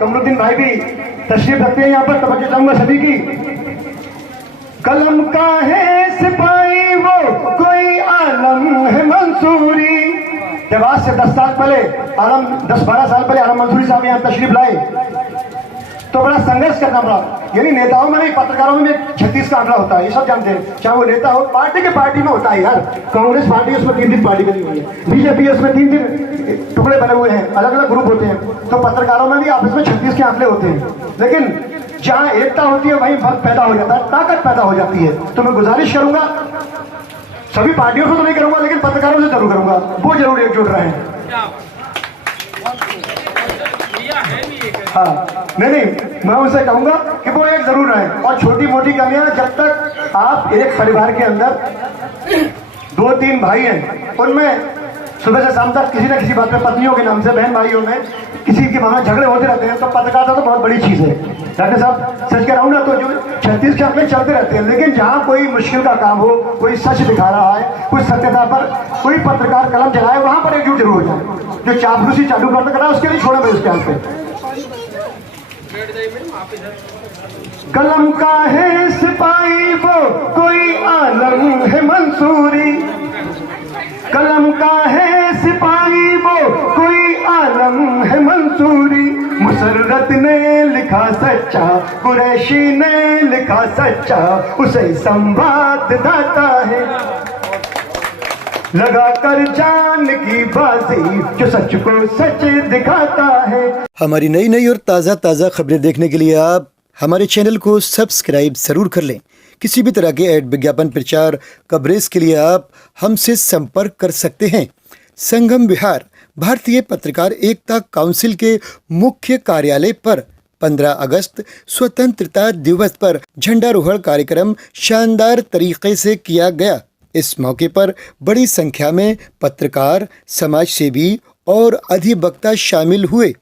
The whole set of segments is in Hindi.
कमरुद्दीन भाई भी तशरीफ रखते हैं यहाँ पर, तवज्जो चाहूंगा सभी की। कलम का है सिपाही वो कोई आलम है मंसूरी। जब आज से 10 साल पहले 10-12 साल पहले आलम मंसूरी साहब यहाँ तशरीफ लाए तो बड़ा संघर्ष करना पड़ा। यानी नेताओं में नहीं, पत्रकारों में 36 का आंकड़ा होता है, ये सब जानते हैं। चाहे वो नेता हो, पार्टी के पार्टी में होता है यार। कांग्रेस पार्टी उसमें 3 पार्टी बनी हुई है, बीजेपी उसमें 3 टुकड़े बने हुए हैं, अलग अलग ग्रुप होते हैं। तो पत्रकारों में भी आपस में 36 के आंकड़े होते हैं। लेकिन जहां एकता होती है वहीं फर्क पैदा हो जाता है, ताकत पैदा हो जाती है। तो मैं गुजारिश करूंगा, सभी पार्टियों से तो नहीं करूंगा लेकिन पत्रकारों से जरूर करूंगा, वो जरूर एकजुट रहे। हाँ, नहीं, मैं उनसे कहूंगा कि वो एक जरूर रहे। और छोटी मोटी कमियां, जब तक आप एक परिवार के अंदर 2-3 भाई हैं, उनमें सुबह से शाम तक किसी न किसी बात पे पत्नियों के नाम से, बहन भाइयों में किसी के मामले झगड़े होते रहते हैं, तो पत्रकारिता तो बहुत बड़ी चीज है। डॉक्टर साहब सच कह रहा हूं ना, तो जो 36 के आंकड़े चलते रहते हैं, लेकिन जहां कोई मुश्किल का काम हो, कोई सच दिखा रहा है, कुछ सत्यता पर कोई पत्रकार कलम चलाए, वहां पर एकजुट जरूर हो जाए। जो चापलूसी चालू करता करा उसके लिए छोड़े भाई उसके हाथ पे। कलम का है सिपाही वो कोई आलम है मंसूरी। कलम का है सिपाही वो कोई आलम है मंसूरी। मुसर्रत ने लिखा सच्चा, कुरैशी ने लिखा सच्चा, उसे संवाददाता है लगाकर जान की बाजी, जो सच को सच दिखाता है। हमारी नई नई और ताज़ा खबरें देखने के लिए आप हमारे चैनल को सब्सक्राइब जरूर कर लें। किसी भी तरह के ऐड, विज्ञापन, प्रचार, कवरेज के लिए आप हमसे संपर्क कर सकते हैं। संगम विहार भारतीय पत्रकार एकता काउंसिल के मुख्य कार्यालय पर 15 अगस्त स्वतंत्रता दिवस पर झंडारोहण कार्यक्रम शानदार तरीके से किया गया। इस मौके पर बड़ी संख्या में पत्रकार, समाजसेवी और अधिवक्ता शामिल हुए।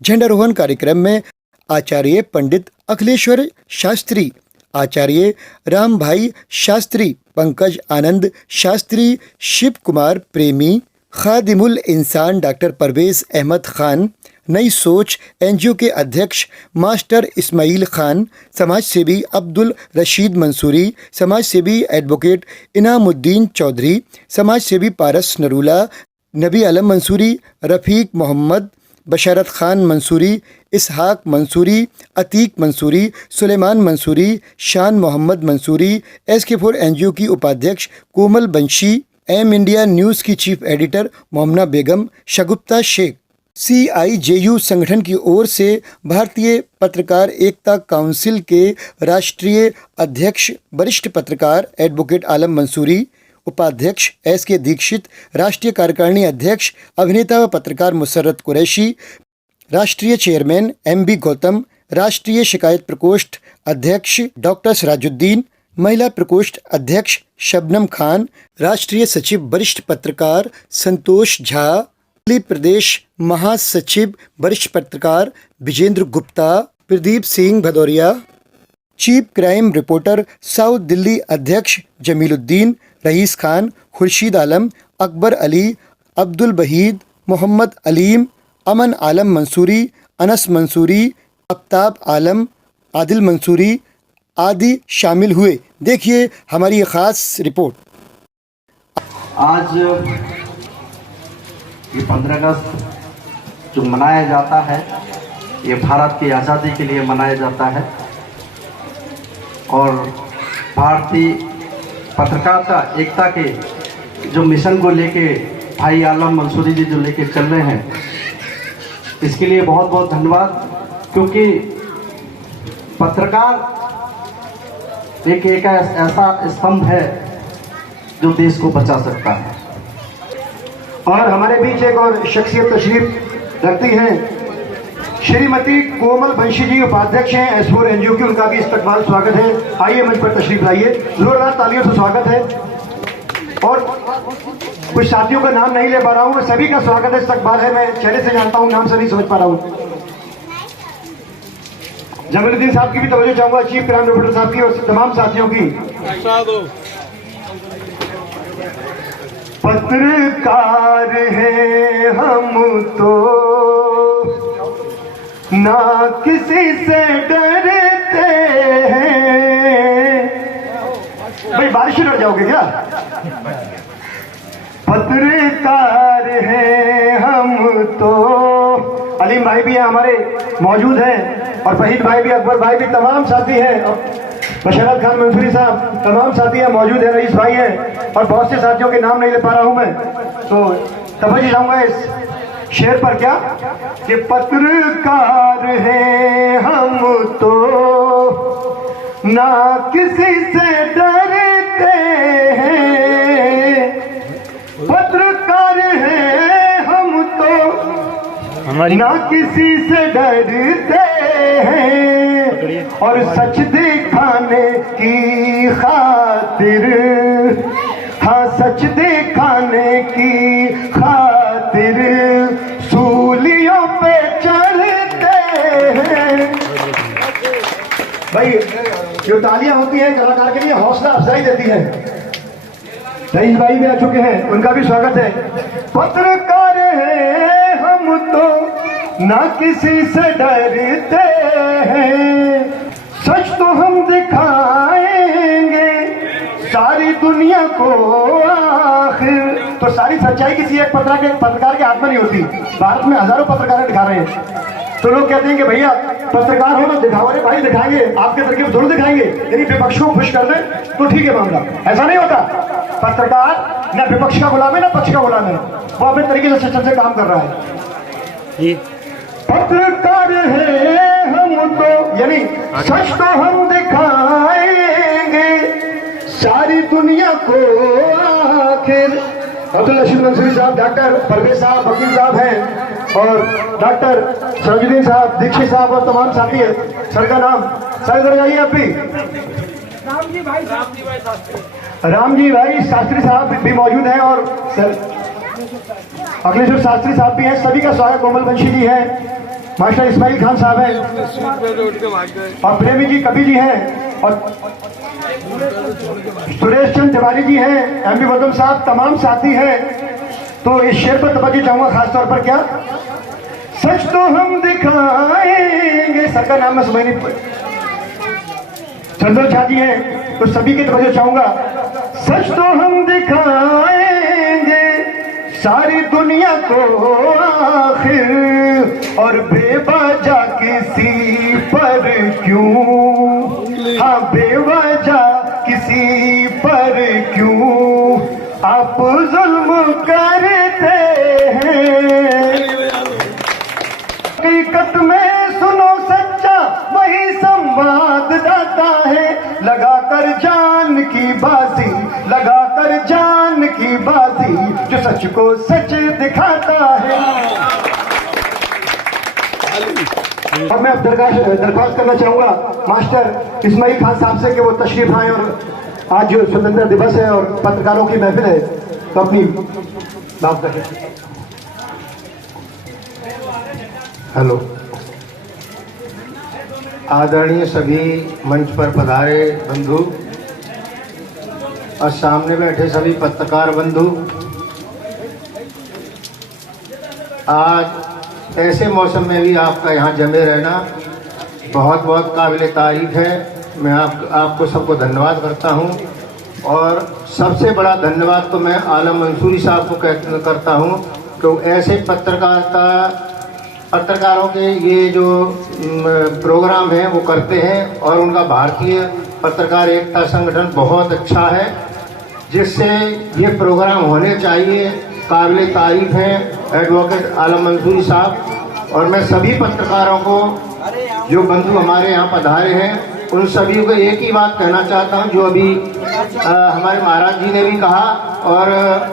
झंडारोहण कार्यक्रम में आचार्य पंडित अखिलेश्वर शास्त्री, आचार्य राम भाई शास्त्री, पंकज आनंद शास्त्री, शिव कुमार प्रेमी, खादिमुल इंसान डॉक्टर परवेज अहमद खान, नई सोच एनजीओ के अध्यक्ष मास्टर इस्माइल खान, समाजसेवी अब्दुल रशीद मंसूरी, समाजसेवी एडवोकेट इनामुद्दीन चौधरी, समाजसेवी पारस नरूला, नबी आलम मंसूरी, रफ़ीक मोहम्मद, बशारत खान मंसूरी, इसहाक मंसूरी, अतीक मंसूरी, सुलेमान मंसूरी, शान मोहम्मद मंसूरी, SK4 एनजीओ की उपाध्यक्ष कोमल बंशी, एम इंडिया न्यूज़ की चीफ एडिटर मोमना बेगम, शगुफ्ता शेख। CIJU संगठन की ओर से भारतीय पत्रकार एकता काउंसिल के राष्ट्रीय अध्यक्ष वरिष्ठ पत्रकार एडवोकेट आलम मंसूरी, उपाध्यक्ष SK दीक्षित, राष्ट्रीय कार्यकारिणी अध्यक्ष अभिनेता व पत्रकार मुसर्रत कुरैशी, राष्ट्रीय चेयरमैन MB गौतम, राष्ट्रीय शिकायत प्रकोष्ठ अध्यक्ष डॉक्टर सिराजुद्दीन, महिला प्रकोष्ठ अध्यक्ष शबनम खान, राष्ट्रीय सचिव वरिष्ठ पत्रकार संतोष झा, दिल्ली प्रदेश महासचिव वरिष्ठ पत्रकार Vijendra Gupta, Pradeep Singh Bhadauria, chief crime reporter south Delhi अध्यक्ष जमीलुद्दीन, रईस खान, खुर्शीद आलम, अकबर अली, अब्दुल वहीद, मोहम्मद अलीम, अमन आलम मंसूरी, अनस मंसूरी, आफ्ताब आलम, आदिल मंसूरी आदि शामिल हुए। देखिए हमारी खास रिपोर्ट। आज ये 15 अगस्त जो मनाया जाता है, ये भारत की आज़ादी के लिए मनाया जाता है और भारतीय पत्रकारिता एकता के जो मिशन को लेके भाई आलम मंसूरी जी जो लेके चल रहे हैं, इसके लिए बहुत बहुत धन्यवाद। क्योंकि पत्रकार एक ऐसा स्तंभ है जो देश को बचा सकता है। और हमारे बीच एक और शख्सियत तशरीफ रखती हैं, श्रीमती कोमल बंशी जी, उपाध्यक्ष हैं S4 एनजीओ की, उनका भी इस्तकबाल स्वागत है। आइए मंच पर तशरीफ लाइए, जोरदार तालियों से स्वागत है। और कुछ साथियों का नाम नहीं ले पा रहा हूँ, सभी का स्वागत है, इस्तकबाल है। मैं चेहरे से जानता हूँ, नाम से नहीं समझ पा रहा हूँ। जमीलुद्दीन साहब की भी तवज्जो चाहूंगा, चीफ क्राइम रिपोर्टर साहब की और तमाम साथियों की। पत्रकार हैं हम तो ना किसी से डरते हैं। भाई बारिश में डर जाओगे क्या? पत्रकार हैं हम तो। अलीम भाई भी हमारे मौजूद हैं और फहीद भाई भी, अकबर भाई भी, तमाम साथी हैं। बशरत खान मंसूरी साहब, तमाम साथी हैं, मौजूद है, रईस भाई हैं और बहुत से साथियों के नाम नहीं ले पा रहा हूं मैं, तो तवज्जो चाहूंगा इस शेर पर। क्या कि पत्रकार हैं हम तो, ना किसी से डरते हैं। पत्रकार हैं हम तो, ना किसी से डरते हैं और सच दिखाने की खातिर, हाँ सच दिखाने की खातिर सूलियों पे चलते हैं। भाई जो तालियां होती हैं कलाकार के लिए हौसला अफजाई देती है। रईस भाई भी आ चुके हैं, उनका भी स्वागत है। पत्रकार हैं हम तो, ना किसी से डरते हैं, सच तो हम दिखाएंगे सारी दुनिया को आखिर। तो सारी सच्चाई किसी एक पत्रकार के हाथ में नहीं होती। भारत में हजारों पत्रकार दिखा रहे हैं, तो लोग कहते हैं कि भैया पत्रकार हो ना दिखाओ। अरे भाई दिखाएंगे, आपके तरीके जरूर दिखाएंगे, यदि विपक्ष को खुश कर दें तो ठीक है मामला। ऐसा नहीं होता। पत्रकार न विपक्ष का गुलाम है न पक्ष का गुलाम है, वो अपने तरीके से सिस्टम से काम कर रहा है। पत्रकार हैं हम तो, यानी सच तो हम दिखाएंगे सारी दुनिया को आखिर। अब्दुल रशीद मंसूरी साहब, डॉक्टर परवेज साहब, वकील साहब हैं और डॉक्टर सरोजुद्दीन साहब, दीक्षित साहब और तमाम साथी है। सर का नाम सर इधर जाइए आप भी। रामजी भाई शास्त्री साहब भी मौजूद हैं और अखिलेश्वर शास्त्री साहब भी हैं। सभी का स्वागत। कोमल बंशी जी हैं, मास्टर इस्माइल खान साहब हैं और प्रेमी जी कबीर जी हैं और सुरेश चंद तिवारी जी हैं, एमपी वदम साहब, तमाम साथी हैं। तो इस शेर पर तवज्जो चाहूंगा खासतौर पर। क्या सच तो हम दिखाएंगे, सर का नाम मैं समझ नहीं, चंद्र झा जी हैं, तो सभी की तवज्जो चाहूंगा। सच तो हम दिखाएंगे सारी दुनिया को आखिर और बेवजह किसी पर क्यों, हाँ बेवजह किसी पर क्यों आप जुल्म करते हैं। हकीकत में सुनो सच्चा वही संवाददाता है, लगाकर जान की बाजी, लगाकर जान की बाजी, जो सच को सच दिखाता है। और मैं अब दरख्वास्त करना चाहूंगा मास्टर इस्माइल खान साहब से कि वो तशरीफ आए और आज जो स्वतंत्रता दिवस है और पत्रकारों की महफिल है तो अपनी बात करें। हेलो, आदरणीय सभी मंच पर पधारे बंधु और सामने बैठे सभी पत्रकार बंधु, आज ऐसे मौसम में भी आपका यहाँ जमे रहना बहुत बहुत काबिल तारीफ है। मैं आपको सबको धन्यवाद करता हूँ और सबसे बड़ा धन्यवाद तो मैं आलम मंसूरी साहब को करता हूँ तो ऐसे पत्रकारों के ये जो प्रोग्राम है वो करते हैं और उनका भारतीय पत्रकार एकता संगठन बहुत अच्छा है, जिससे ये प्रोग्राम होने चाहिए। काबिल तारीफ हैं एडवोकेट आलम मंसूरी साहब। और मैं सभी पत्रकारों को जो बंधु हमारे यहाँ पधारे हैं उन सभी को एक ही बात कहना चाहता हूँ, जो अभी हमारे महाराज जी ने भी कहा और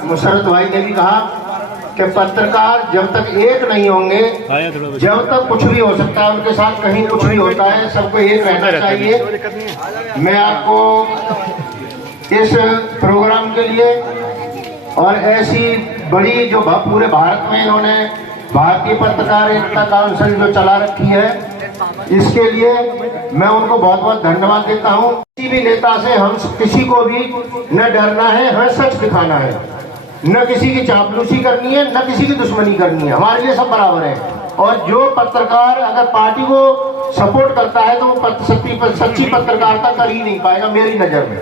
मुशर्रफ भाई ने भी कहा कि पत्रकार जब तक एक नहीं होंगे, जब तक कुछ भी हो सकता है, उनके साथ कहीं कुछ भी होता है, सबको एक रहना चाहिए। मैं आपको इस प्रोग्राम के लिए और ऐसी बड़ी जो पूरे भारत में इन्होंने भारतीय पत्रकार एकता काउंसिल जो चला रखी है, इसके लिए मैं उनको बहुत बहुत धन्यवाद देता हूँ। किसी भी नेता से हम किसी को भी न डरना है, हमें सच दिखाना है, न किसी की चापलूसी करनी है, न किसी की दुश्मनी करनी है। हमारे लिए सब बराबर है। और जो पत्रकार अगर पार्टी को सपोर्ट करता है तो वो सच्ची पत्रकारिता कर ही नहीं पाएगा मेरी नजर में।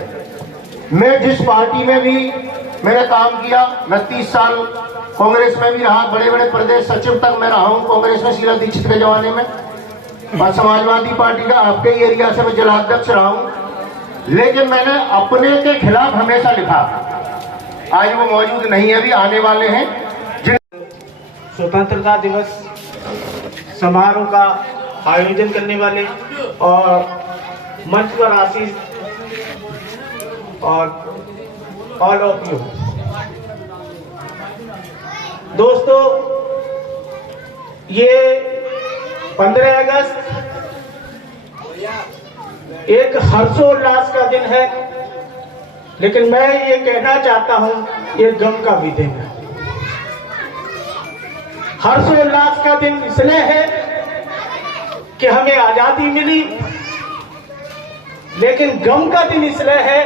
मैं जिस पार्टी में भी मैंने काम किया, मैं 30 साल कांग्रेस में भी रहा, बड़े बड़े प्रदेश सचिव तक मैं रहा हूँ कांग्रेस में शीला दीक्षित के जमाने में, और समाजवादी पार्टी का आपके एरिया से मैं जिलाध्यक्ष रहा हूँ। लेकिन मैंने अपने के खिलाफ हमेशा लिखा। आज वो मौजूद नहीं है, अभी आने वाले हैं। स्वतंत्रता दिवस समारोह का आयोजन करने वाले और मंच पर आशीष और ऑल ऑफ यू दोस्तों, ये 15 अगस्त एक हर्षोल्लास का दिन है, लेकिन मैं ये कहना चाहता हूं ये गम का भी दिन है। हर्षोल्लास का दिन इसलिए है कि हमें आजादी मिली, लेकिन गम का दिन इसलिए है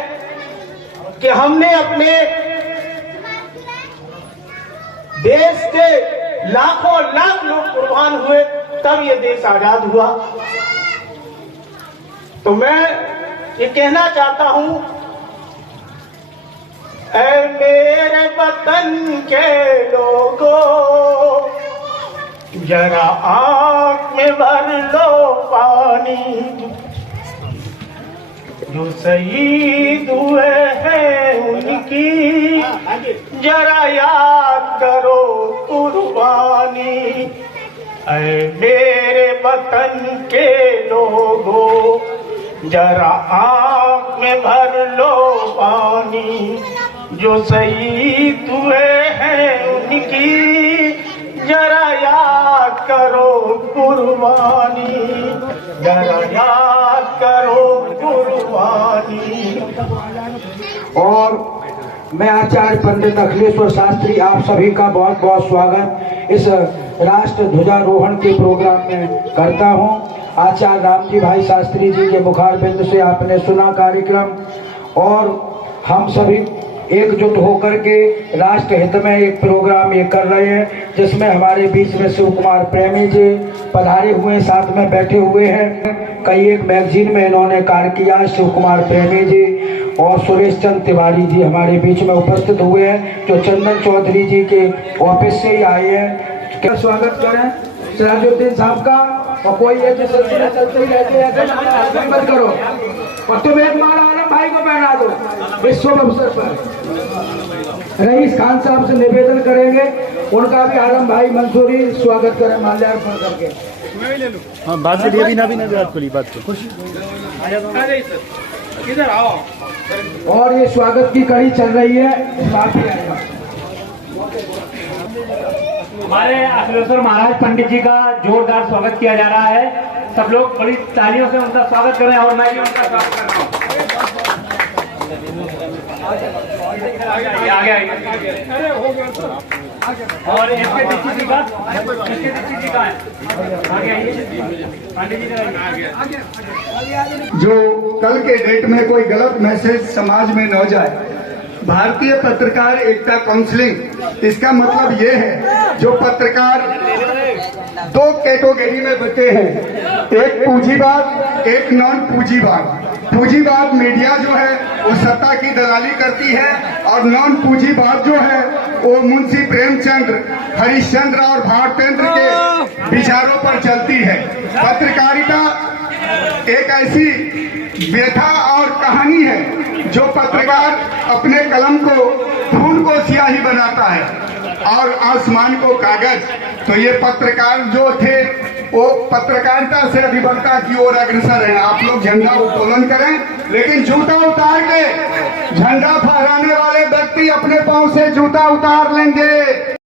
कि हमने अपने देश के लाखों लाख लोग कुर्बान हुए तब ये देश आजाद हुआ। तो मैं ये कहना चाहता हूं, ऐ मेरे वतन के लोगों, जरा आंख में भर लो पानी, जो शहीद हुए हैं उनकी जरा याद करो कुर्बानी। ऐ मेरे वतन के लोगों, जरा आंख में भर लो पानी, जो शहीद हुए हैं उनकी जरा याद करो कुर्बानी, जरा याद करो कुर्बानी। और मैं आचार्य पंडित अखिलेश्वर शास्त्री आप सभी का बहुत बहुत स्वागत इस राष्ट्र ध्वजारोहण के प्रोग्राम में करता हूं। आचार्य रामजी भाई शास्त्री जी के मुखारबिंद से आपने सुना कार्यक्रम, और हम सभी एकजुट होकर के राष्ट्र हित में एक प्रोग्राम ये कर रहे हैं, जिसमें हमारे बीच में शिव कुमार प्रेमी जी पधारे हुए साथ में बैठे हुए हैं। कई एक मैगजीन में इन्होंने कार्य किया। शिव कुमार प्रेमी जी और सुरेश चंद्र तिवारी जी हमारे बीच में उपस्थित हुए हैं, जो चंदन चौधरी जी के ऑफिस से ही आए हैं। क्या स्वागत करें सिराजुद्दीन साहब का। और कोई ऐसे सिलसिले चलते ही रहते हैं, मत करो। और तुम एक माला आलम भाई को पहना दो विश्व अवसर पर। रईस खान साहब से निवेदन करेंगे, उनका भी आलम भाई मंसूरी स्वागत करें माल्यार्पण करके। हाँ, बात करिए अभी ना बात करिए बात को। इधर आओ। और ये स्वागत की कड़ी चल रही है। हमारे अखिलेश्वर महाराज पंडित जी का जोरदार स्वागत किया जा रहा है। सब लोग बड़ी तालियों से उनका स्वागत करें, और मैं भी उनका स्वागत कर रहा हूँ। आगे और इसके दीक्षित जी का है, आगे आइए पांडे जी का। जो कल के डेट में कोई गलत मैसेज समाज में न जाए, भारतीय पत्रकार एकता काउंसिलिंग, इसका मतलब ये है जो पत्रकार दो कैटेगरी में बटे हैं, एक पूंजीवाद एक नॉन पूंजीवाद। पूंजीवाद मीडिया जो है वो सत्ता की दलाली करती है, और नॉन पूंजीवाद जो है वो मुंशी प्रेमचंद्र, हरिश्चंद्र और भारतेंद्र के विचारों पर चलती है। पत्रकारिता एक ऐसी व्यथा और कहानी है जो पत्रकार अपने कलम को खून को स्याही बनाता है और आसमान को कागज। तो ये पत्रकार जो थे वो पत्रकारिता से अधिवक्ता की ओर अग्रसर है। आप लोग झंडा उत्तोलन करें, लेकिन जूता उतार के झंडा फहराने वाले व्यक्ति अपने पांव से जूता उतार लेंगे।